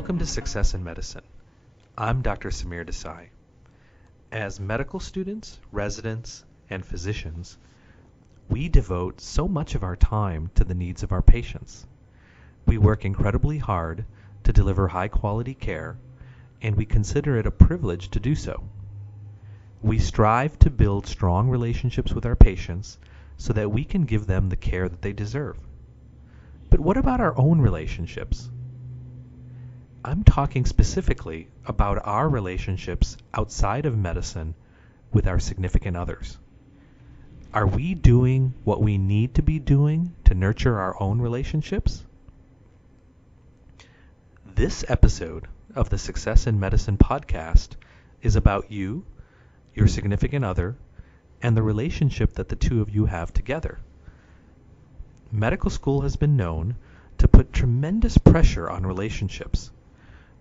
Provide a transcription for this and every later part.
Welcome to Success in Medicine. I'm Dr. Samir Desai. As medical students, residents, and physicians, we devote so much of our time to the needs of our patients. We work incredibly hard to deliver high-quality care, and we consider it a privilege to do so. We strive to build strong relationships with our patients so that we can give them the care that they deserve. But what about our own relationships? I'm talking specifically about our relationships outside of medicine with our significant others. Are we doing what we need to be doing to nurture our own relationships? This episode of the Success in Medicine podcast is about you, your significant other, and the relationship that the two of you have together. Medical school has been known to put tremendous pressure on relationships.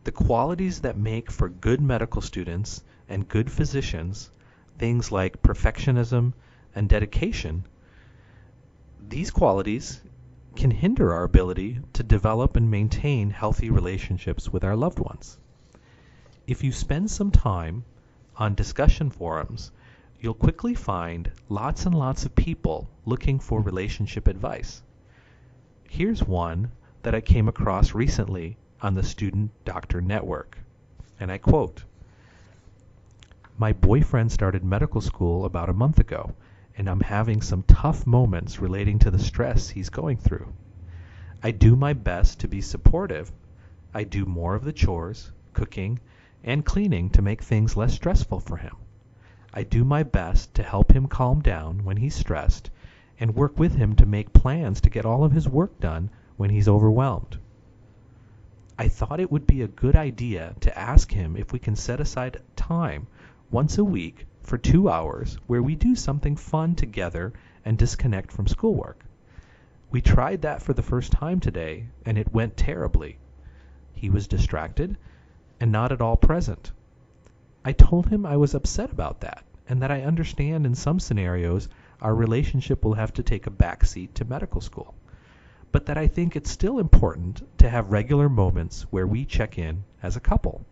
The qualities that make for good medical students and good physicians, things like perfectionism and dedication, these qualities can hinder our ability to develop and maintain healthy relationships with our loved ones. If you spend some time on discussion forums, you'll quickly find lots and lots of people looking for relationship advice. Here's one that I came across recently on the Student Doctor Network, and I quote, "My boyfriend started medical school about a month ago, and I'm having some tough moments relating to the stress he's going through. I do my best to be supportive. I do more of the chores, cooking, and cleaning to make things less stressful for him. I do my best to help him calm down when he's stressed and work with him to make plans to get all of his work done when he's overwhelmed. I thought it would be a good idea to ask him if we can set aside time once a week for 2 hours where we do something fun together and disconnect from schoolwork. We tried that for the first time today, and it went terribly. He was distracted and not at all present. I told him I was upset about that, and that I understand in some scenarios our relationship will have to take a backseat to medical school, but that I think it's still important to have regular moments where we check in as a couple."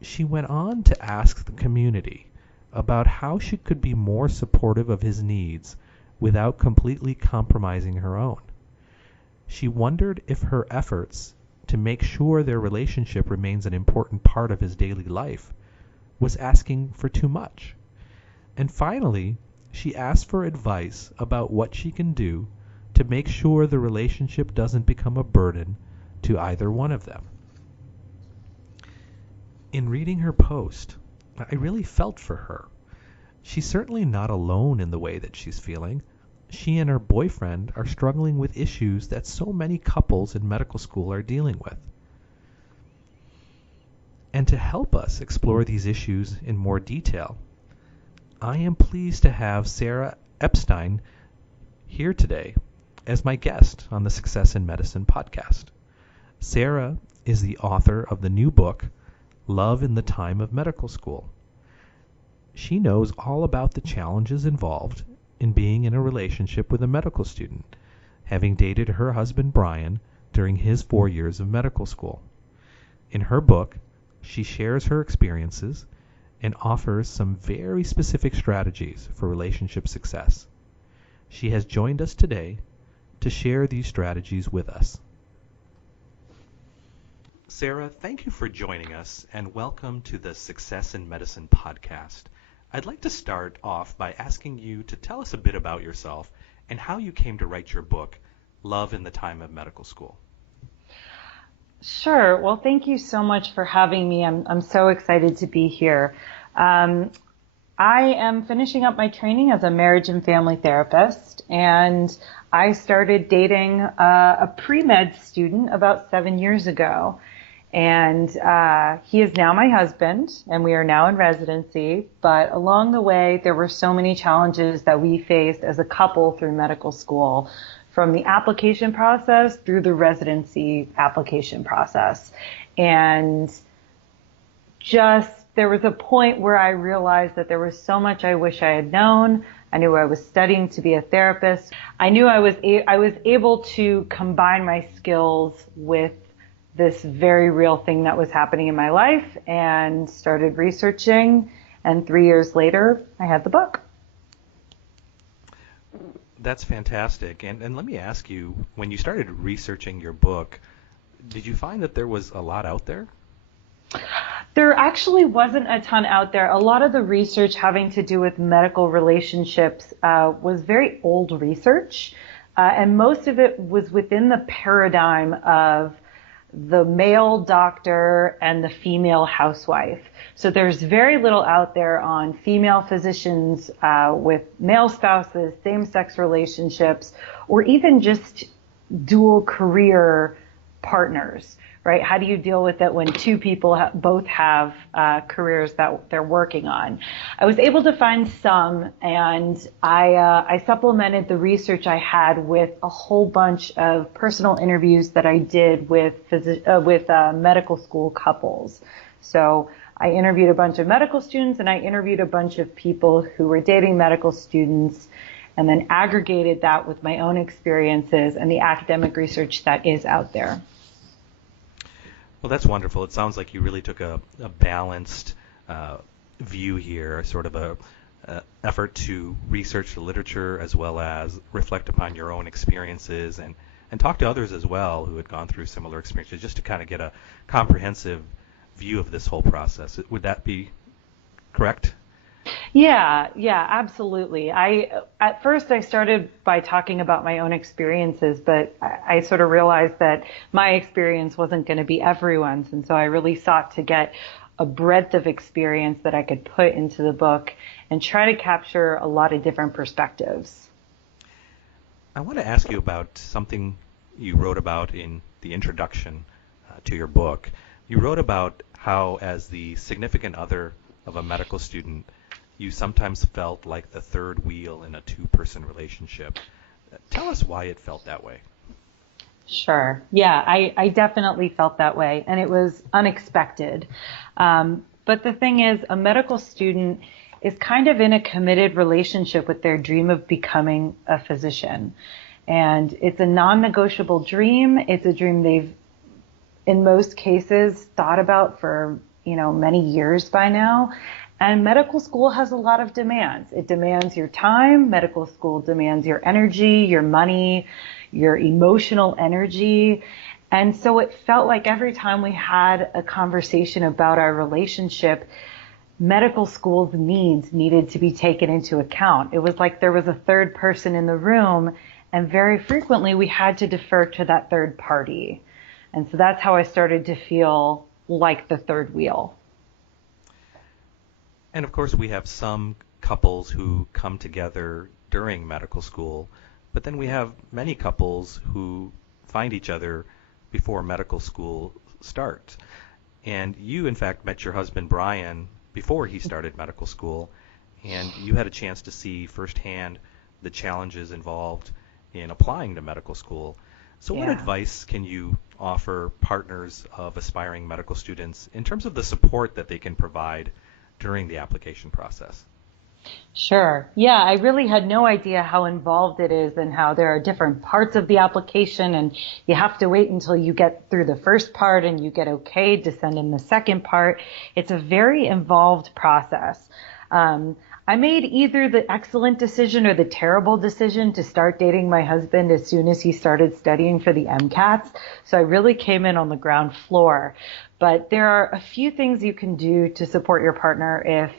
She went on to ask the community about how she could be more supportive of his needs without completely compromising her own. She wondered if her efforts to make sure their relationship remains an important part of his daily life was asking for too much. And finally, she asked for advice about what she can do to make sure the relationship doesn't become a burden to either one of them. In reading her post, I really felt for her. She's certainly not alone in the way that she's feeling. She and her boyfriend are struggling with issues that so many couples in medical school are dealing with. And to help us explore these issues in more detail, I am pleased to have Sarah Epstein here today as my guest on the Success in Medicine podcast. Sarah is the author of the new book, Love in the Time of Medical School. She knows all about the challenges involved in being in a relationship with a medical student, having dated her husband Brian during his 4 years of medical school. In her book, she shares her experiences and offers some very specific strategies for relationship success. She has joined us today to share these strategies with us. Sarah, thank you for joining us, and welcome to the Success in Medicine podcast. I'd like to start off by asking you to tell us a bit about yourself and how you came to write your book, Love in the Time of Medical School. Sure. Well, thank you so much for having me. I'm so excited to be here. I am finishing up my training as a marriage and family therapist, and I started dating a pre-med student about 7 years ago. And he is now my husband, and we are now in residency. But along the way, there were so many challenges that we faced as a couple through medical school, from the application process through the residency application process. And there was a point where I realized that there was so much I wish I had known. I knew I was studying to be a therapist. I knew I was able to combine my skills with this very real thing that was happening in my life and started researching. And 3 years later, I had the book. That's fantastic. And let me ask you, when you started researching your book, did you find that there was a lot out there? There actually wasn't a ton out there. A lot of the research having to do with medical relationships was very old research, and most of it was within the paradigm of the male doctor and the female housewife. So there's very little out there on female physicians with male spouses, same-sex relationships, or even just dual career partners, right? How do you deal with it when two people both have careers that they're working on? I was able to find some, and I supplemented the research I had with a whole bunch of personal interviews that I did with medical school couples. So I interviewed a bunch of medical students, and I interviewed a bunch of people who were dating medical students, and then aggregated that with my own experiences and the academic research that is out there. Well, that's wonderful. It sounds like you really took a balanced view here, sort of a effort to research the literature as well as reflect upon your own experiences and talk to others as well who had gone through similar experiences, just to kind of get a comprehensive view of this whole process. Would that be correct? Yeah, absolutely. At first I started by talking about my own experiences, but I sort of realized that my experience wasn't going to be everyone's. And so I really sought to get a breadth of experience that I could put into the book and try to capture a lot of different perspectives. I want to ask you about something you wrote about in the introduction to your book. You wrote about how, as the significant other of a medical student, you sometimes felt like the third wheel in a two-person relationship. Tell us why it felt that way. Sure. Yeah, I definitely felt that way, and it was unexpected. But the thing is, a medical student is kind of in a committed relationship with their dream of becoming a physician. And it's a non-negotiable dream. It's a dream they've, in most cases, thought about for, many years by now. And medical school has a lot of demands. It demands your time. Medical school demands your energy, your money, your emotional energy. And so it felt like every time we had a conversation about our relationship, medical school's needs needed to be taken into account. It was like there was a third person in the room, and very frequently we had to defer to that third party. And so that's how I started to feel like the third wheel. And of course, we have some couples who come together during medical school, but then we have many couples who find each other before medical school starts. And you, in fact, met your husband, Brian, before he started medical school, and you had a chance to see firsthand the challenges involved in applying to medical school. So what advice can you offer partners of aspiring medical students in terms of the support that they can provide during the application process? Sure. Yeah, I really had no idea how involved it is and how there are different parts of the application, and you have to wait until you get through the first part and you get okayed to send in the second part. It's a very involved process. I made either the excellent decision or the terrible decision to start dating my husband as soon as he started studying for the MCATs. So I really came in on the ground floor. But there are a few things you can do to support your partner if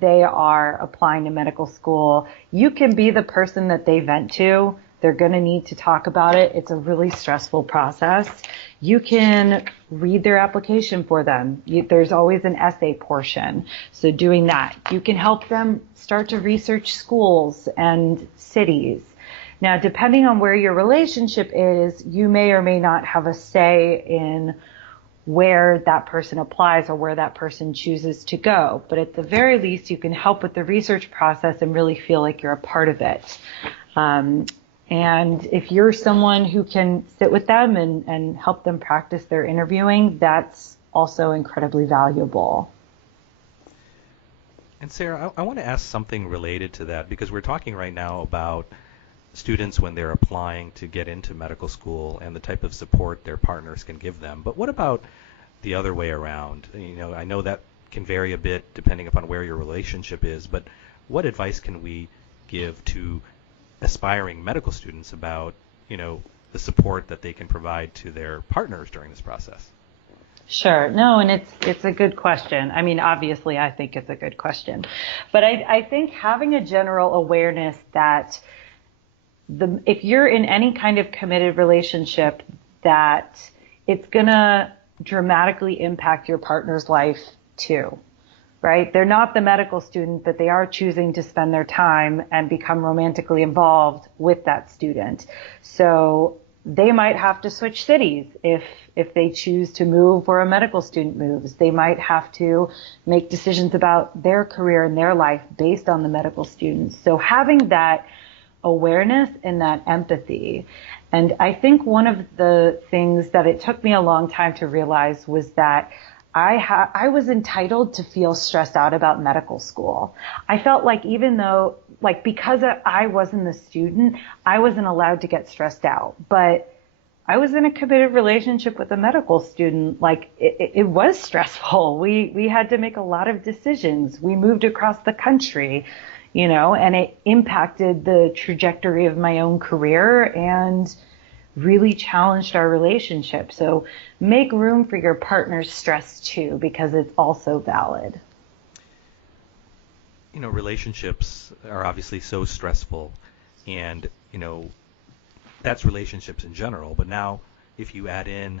they are applying to medical school. You can be the person that they vent to. They're going to need to talk about it. It's a really stressful process. You can read their application for them. There's always an essay portion. So doing that. You can help them start to research schools and cities. Now, depending on where your relationship is, you may or may not have a say in where that person applies or where that person chooses to go. But at the very least, you can help with the research process and really feel like you're a part of it. And if you're someone who can sit with them and help them practice their interviewing, that's also incredibly valuable. And Sarah, I want to ask something related to that, because we're talking right now about students when they're applying to get into medical school and the type of support their partners can give them. But what about the other way around? I know that can vary a bit depending upon where your relationship is, but what advice can we give to aspiring medical students about, the support that they can provide to their partners during this process? Sure. No, and it's a good question. I mean, obviously, I think it's a good question. But I think having a general awareness that if you're in any kind of committed relationship, that it's going to dramatically impact your partner's life too, right? They're not the medical student, but they are choosing to spend their time and become romantically involved with that student. So they might have to switch cities if they choose to move or a medical student moves. They might have to make decisions about their career and their life based on the medical students. So having that awareness and that empathy. And I think one of the things that it took me a long time to realize was that I was entitled to feel stressed out about medical school. I felt like even though, because I wasn't the student, I wasn't allowed to get stressed out. But I was in a committed relationship with a medical student. It was stressful. We had to make a lot of decisions. We moved across the country, and it impacted the trajectory of my own career and really challenged our relationship. So make room for your partner's stress too, because it's also valid. Relationships are obviously so stressful, and, that's relationships in general. But now if you add in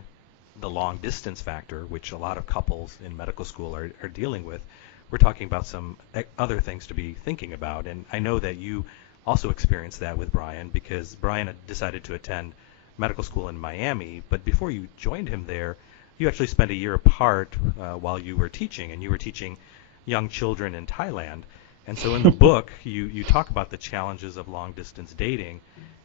the long distance factor, which a lot of couples in medical school are dealing with, we're talking about some other things to be thinking about. And I know that you also experienced that with Brian, because Brian had decided to attend medical school in Miami, but before you joined him there, you actually spent a year apart while you were teaching, and you were teaching young children in Thailand. And so in the book, you talk about the challenges of long-distance dating.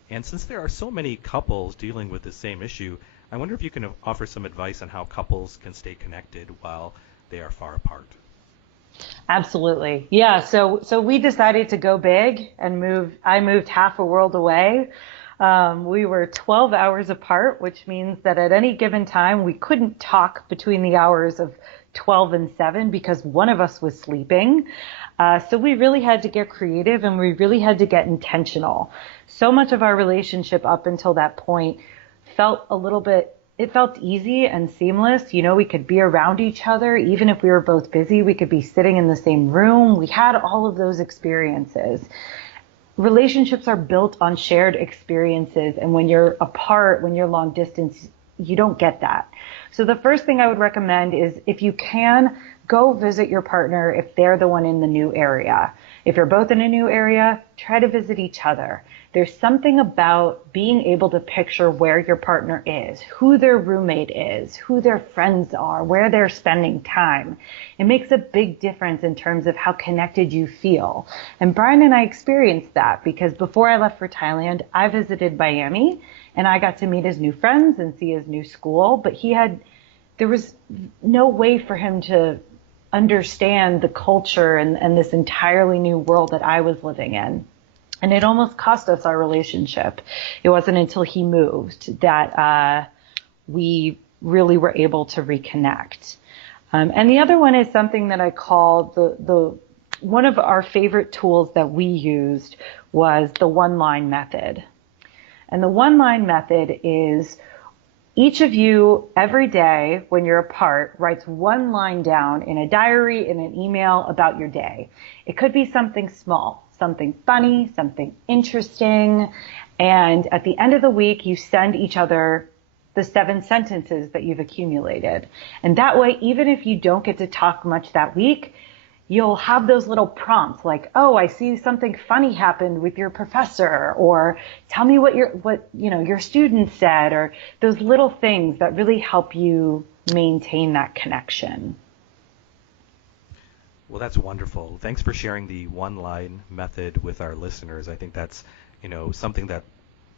And since there are so many couples dealing with the same issue, I wonder if you can offer some advice on how couples can stay connected while they are far apart. Absolutely. Yeah. So we decided to go big and move. I moved half a world away. We were 12 hours apart, which means that at any given time, we couldn't talk between the hours of 12 and 7 because one of us was sleeping. So we really had to get creative, and we really had to get intentional. So much of our relationship up until that point felt it felt easy and seamless. We could be around each other. Even if we were both busy, we could be sitting in the same room. We had all of those experiences. Relationships are built on shared experiences. And when you're apart, when you're long distance, you don't get that. So the first thing I would recommend is, if you can, go visit your partner if they're the one in the new area. If you're both in a new area, try to visit each other. There's something about being able to picture where your partner is, who their roommate is, who their friends are, where they're spending time. It makes a big difference in terms of how connected you feel. And Brian and I experienced that because before I left for Thailand, I visited Miami and I got to meet his new friends and see his new school, but there was no way for him to understand the culture and this entirely new world that I was living in. And it almost cost us our relationship. It wasn't until he moved that we really were able to reconnect. And the other one is something that I call one of our favorite tools that we used was the one-line method. And the one-line method is each of you every day when you're apart writes one line down in a diary, in an email about your day. It could be something small, something funny, something interesting. And at the end of the week, you send each other the 7 sentences that you've accumulated. And that way, even if you don't get to talk much that week, you'll have those little prompts like, oh, I see something funny happened with your professor, or tell me what your student said, or those little things that really help you maintain that connection. Well, that's wonderful. Thanks for sharing the one-line method with our listeners. I think that's, something that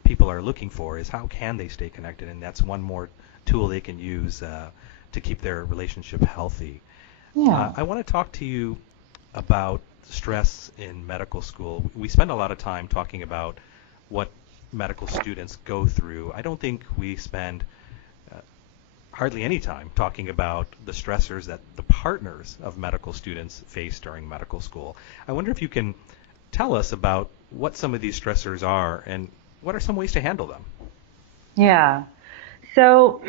people are looking for, is how can they stay connected, and that's one more tool they can use to keep their relationship healthy. Yeah. I want to talk to you about stress in medical school. We spend a lot of time talking about what medical students go through, I don't think we spend hardly any time talking about the stressors that the partners of medical students face during medical school. I wonder if you can tell us about what some of these stressors are and what are some ways to handle them. Yeah. So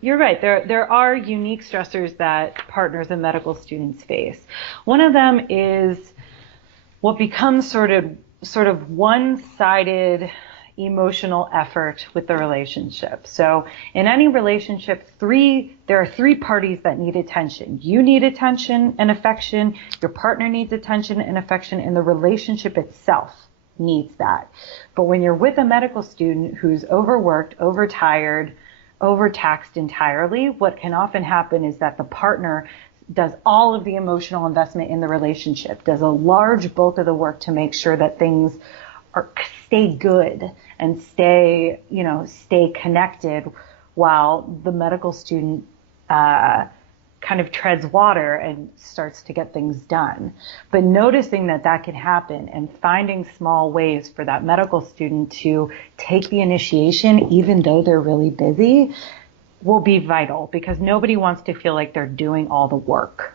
you're right. There are unique stressors that partners and medical students face. One of them is what becomes sort of one-sided emotional effort with the relationship. So in any relationship, there are three parties that need attention. You need attention and affection, your partner needs attention and affection, and the relationship itself needs that. But when you're with a medical student who's overworked, overtired, overtaxed entirely, what can often happen is that the partner does all of the emotional investment in the relationship, does a large bulk of the work to make sure that things stay good and stay connected, while the medical student kind of treads water and starts to get things done. But noticing that can happen and finding small ways for that medical student to take the initiation, even though they're really busy, will be vital, because nobody wants to feel like they're doing all the work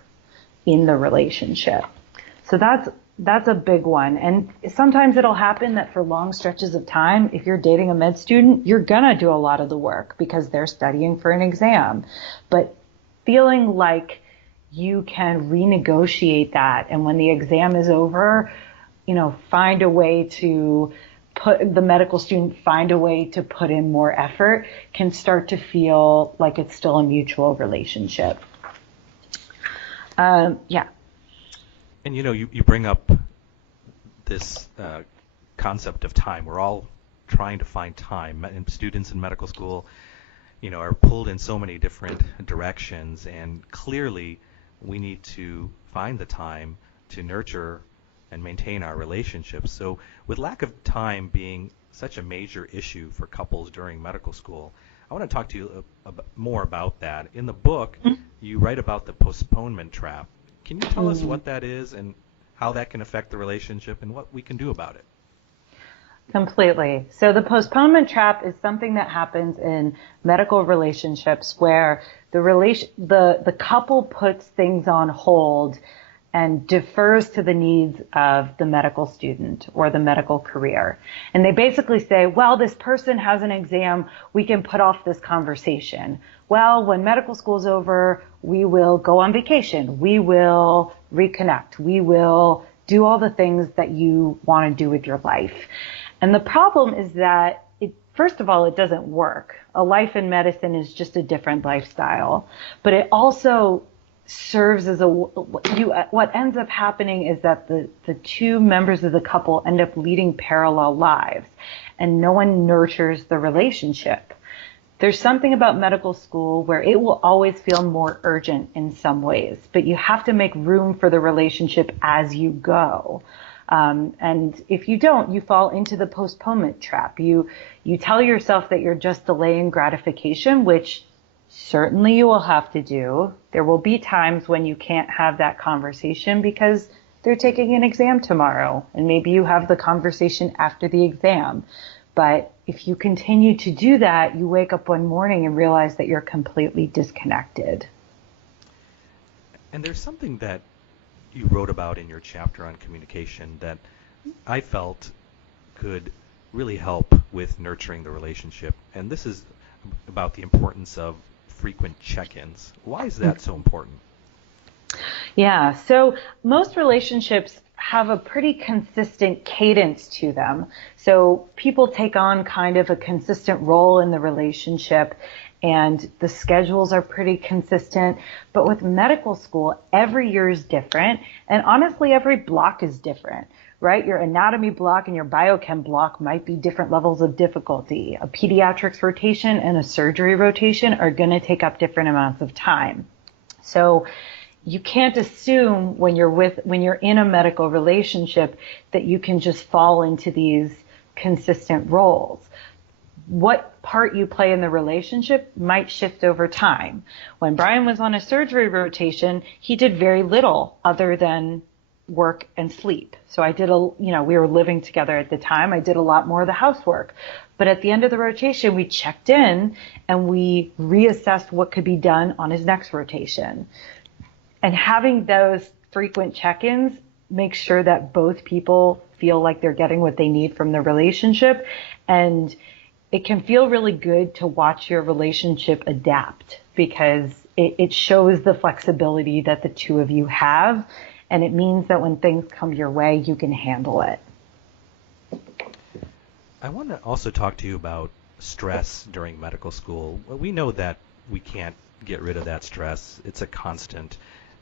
in the relationship. So that's a big one. And sometimes it'll happen that for long stretches of time, if you're dating a med student, you're gonna do a lot of the work because they're studying for an exam. But feeling like you can renegotiate that, and when the exam is over, find a way to the medical student find a way to put in more effort, can start to feel like it's still a mutual relationship. Yeah. And you bring up this concept of time. We're all trying to find time. And students in medical school, are pulled in so many different directions, and clearly we need to find the time to nurture and maintain our relationships. So with lack of time being such a major issue for couples during medical school, I want to talk to you more about that. In the book, you write about the postponement trap. Can you tell us what that is and how that can affect the relationship and what we can do about it? Completely. So the postponement trap is something that happens in medical relationships where the couple puts things on hold and defers to the needs of the medical student or the medical career. And they basically say, well, this person has an exam, we can put off this conversation. Well, when medical school's over, we will go on vacation. We will reconnect. We will do all the things that you want to do with your life. And the problem is that, first of all, it doesn't work. A life in medicine is just a different lifestyle. But it also serves as what ends up happening is that the two members of the couple end up leading parallel lives, and no one nurtures the relationship. There's something about medical school where it will always feel more urgent in some ways, but you have to make room for the relationship as you go. And if you don't, you fall into the postponement trap. You tell yourself that you're just delaying gratification, which certainly you will have to do. There will be times when you can't have that conversation because they're taking an exam tomorrow, and maybe you have the conversation after the exam. But if you continue to do that, you wake up one morning and realize that you're completely disconnected. And there's something that you wrote about in your chapter on communication that I felt could really help with nurturing the relationship. And this is about the importance of frequent check-ins. Why is that so important? Yeah, so most relationships have a pretty consistent cadence to them. So people take on kind of a consistent role in the relationship, and the schedules are pretty consistent. But with medical school, every year is different, and honestly, every block is different, right? Your anatomy block and your biochem block might be different levels of difficulty. A pediatrics rotation and a surgery rotation are going to take up different amounts of time. So you can't assume when you're in a medical relationship that you can just fall into these consistent roles. What part you play in the relationship might shift over time. When Brian was on a surgery rotation, he did very little other than work, and sleep. So I did we were living together at the time. I did a lot more of the housework. But at the end of the rotation, we checked in and we reassessed what could be done on his next rotation. And having those frequent check-ins makes sure that both people feel like they're getting what they need from the relationship. And it can feel really good to watch your relationship adapt, because it shows the flexibility that the two of you have. And it means that when things come your way, you can handle it. I want to also talk to you about stress during medical school. We know that we can't get rid of that stress. It's a constant.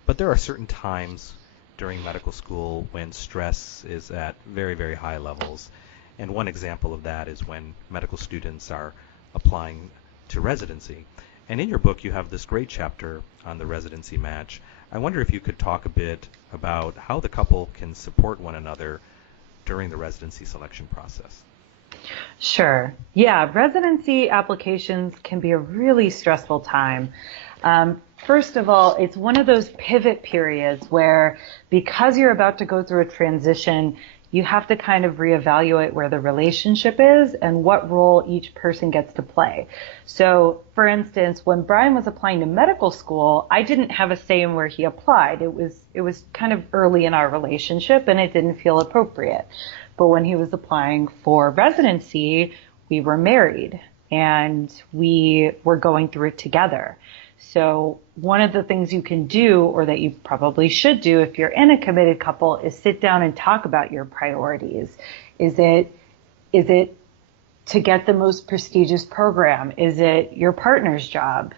But there are certain times during medical school when stress is at very, very high levels. And one example of that is when medical students are applying to residency. And in your book, you have this great chapter on the residency match. I wonder if you could talk a bit about how the couple can support one another during the residency selection process. Sure. Yeah, residency applications can be a really stressful time. First of all, it's one of those pivot periods where, because you're about to go through a transition, you have to kind of reevaluate where the relationship is and what role each person gets to play. So, for instance, when Brian was applying to medical school, I didn't have a say in where he applied. It was kind of early in our relationship and it didn't feel appropriate. But when he was applying for residency, we were married and we were going through it together. So one of the things you can do, or that you probably should do if you're in a committed couple, is sit down and talk about your priorities. Is it to get the most prestigious program? Is it your partner's job?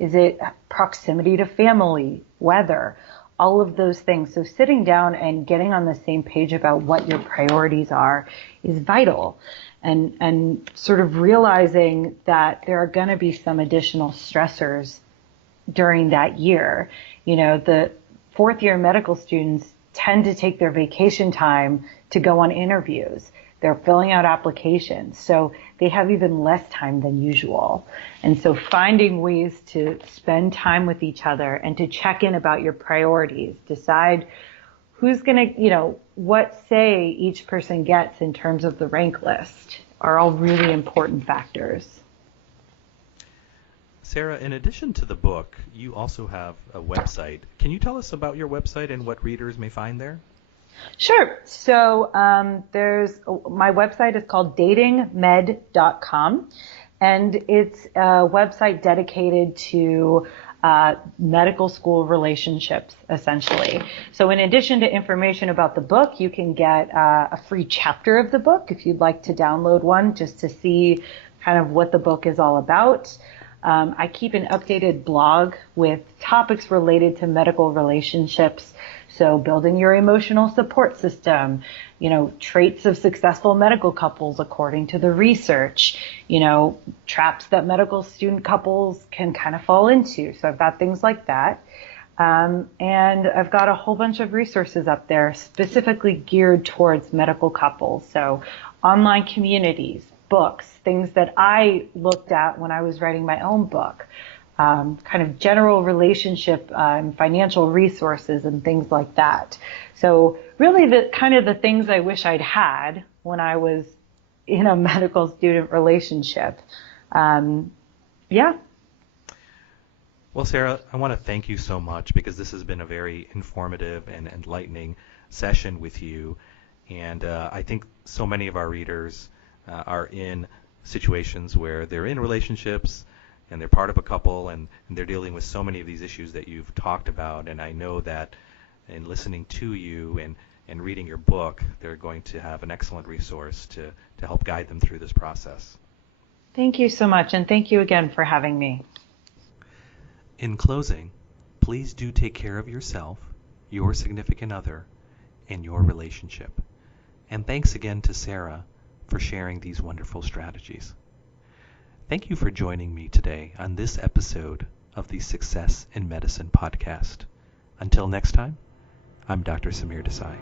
Is it proximity to family, weather, all of those things? So sitting down and getting on the same page about what your priorities are is vital. And sort of realizing that there are going to be some additional stressors during that year. You know, the fourth year medical students tend to take their vacation time to go on interviews. They're filling out applications, so they have even less time than usual. And so finding ways to spend time with each other and to check in about your priorities, decide who's going to, what say each person gets in terms of the rank list, are all really important factors. Sarah, in addition to the book, you also have a website. Can you tell us about your website and what readers may find there? Sure. So my website is called datingmed.com, and it's a website dedicated to medical school relationships, essentially. So in addition to information about the book, you can get a free chapter of the book if you'd like to download one, just to see kind of what the book is all about. I keep an updated blog with topics related to medical relationships. So building your emotional support system, traits of successful medical couples according to the research, traps that medical student couples can kind of fall into. So I've got things like that. And I've got a whole bunch of resources up there specifically geared towards medical couples. So online communities, books, things that I looked at when I was writing my own book. Kind of general relationship and financial resources and things like that. So really the things I wish I'd had when I was in a medical student relationship. Yeah. Well, Sarah, I want to thank you so much, because this has been a very informative and enlightening session with you. And I think so many of our readers are in situations where they're in relationships and they're part of a couple, and they're dealing with so many of these issues that you've talked about. And I know that in listening to you and reading your book, they're going to have an excellent resource to help guide them through this process. Thank you so much, and thank you again for having me. In closing, please do take care of yourself, your significant other, and your relationship. And thanks again to Sarah for sharing these wonderful strategies. Thank you for joining me today on this episode of the Success in Medicine podcast. Until next time, I'm Dr. Samir Desai.